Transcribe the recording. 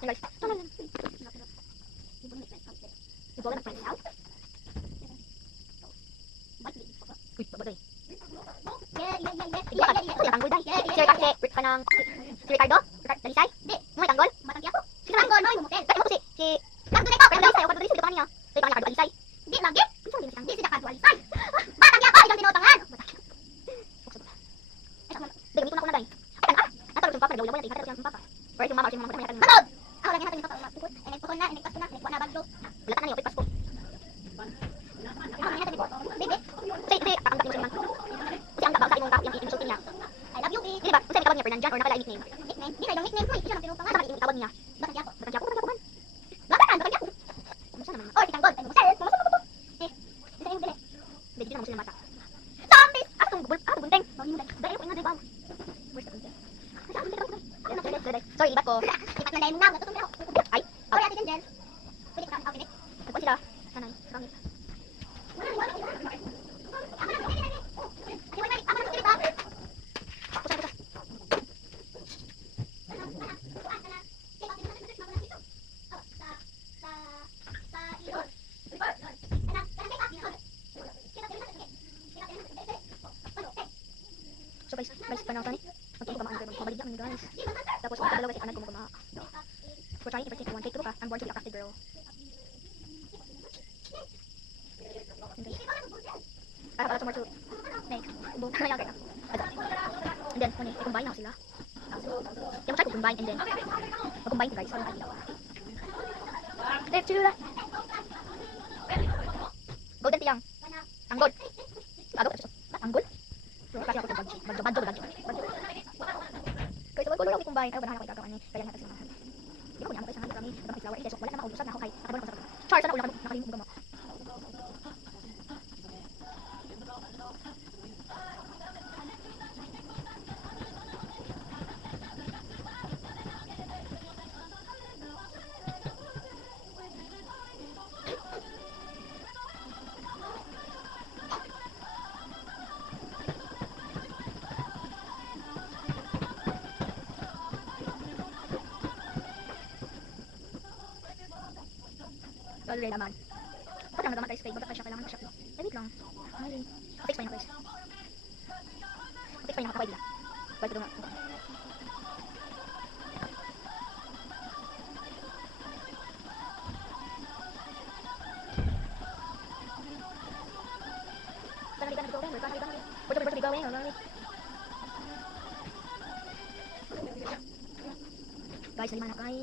Yan guys. Yung bola nag-find out. Uy, babagay. Iya kan? Itu yang tanggol dai. Si kanang si Ricardo? Dalisay? Di, mo tanggol? Matanggi ako. Si tanggol no, mo motel. Kaya mo si Tanto dito, pero dalisay ako dito kaniya. Dito kaniya Dalisay. Di lagi. Unsa din siyang? Di si Ricardo Dalisay. Matanggi ako, ikaw tinutangan. Dito ko na ko na dai. Ay kan Nato yung papa nagawala wala yung papa. Pero yung mama yung mga pamilya. Matod. Ako lagi natin yung papa matukod. Ay nagpakon na, nagpas na, nagwa na bagyo. Wala ka na yung pasko. Bibi. Say, ang dati mo siya man. Kasi ang kabag sa imong yung insulting niya. I love you, Di ba? Kung saan tawag niya Fernanjan or nakala nickname? Nickname? Di na yung nickname ko, siya lang tinutangan. Sama yung tawag niya. Bakit ako? Bakit ako man? Bakit ako? Kumusta naman? Oh, si Tanggol. Ay, musel. Kumusta ko to? Isa yung bili. Hindi na mo sila mata. Zombies! Atong bunteng. Dahil ko ingay ba? Where's the bunteng? Sorry, ibat ko. Ibat na dahil mo na. Ay. Sorry, ate Jenjen. Pwede ka okay. Nagpon sila. Sanay. Rangit. So guys, panawta ni. Magtubo ka mga mabaligyan ni guys. Tapos dalawa si anak ko mga. For trying to protect one take ka. I'm born to be a crafty girl. I have a lot more to make. Boom. Kaya kaya. And then, i-combine na sila. Yung try ko combine and then mag-combine ko guys. Left to the golden tiyang. Tanggol. Agad episode. Tanggol? Kasi ako ito badjo. Guys, wag ko lang i-combine. Ay, wala na ako igagawa ni. Kaya natin sila. Di ba ko niya ako isang hali kami. Dapat flower. Hindi, so wala na makaubusad na ako kay. Nakabalik ko sa kapatid. Char, sana ulang nakalimugan mo. Sorry naman. Pag lang nagamatay spray, bakit pa siya kailangan ka-shop no? Ay, wait lang. Ay, fix pa yun ako guys. Fix pa yun ako, kaway dila. Balik ko doon nga. Where are we going? Guys, lima na guys.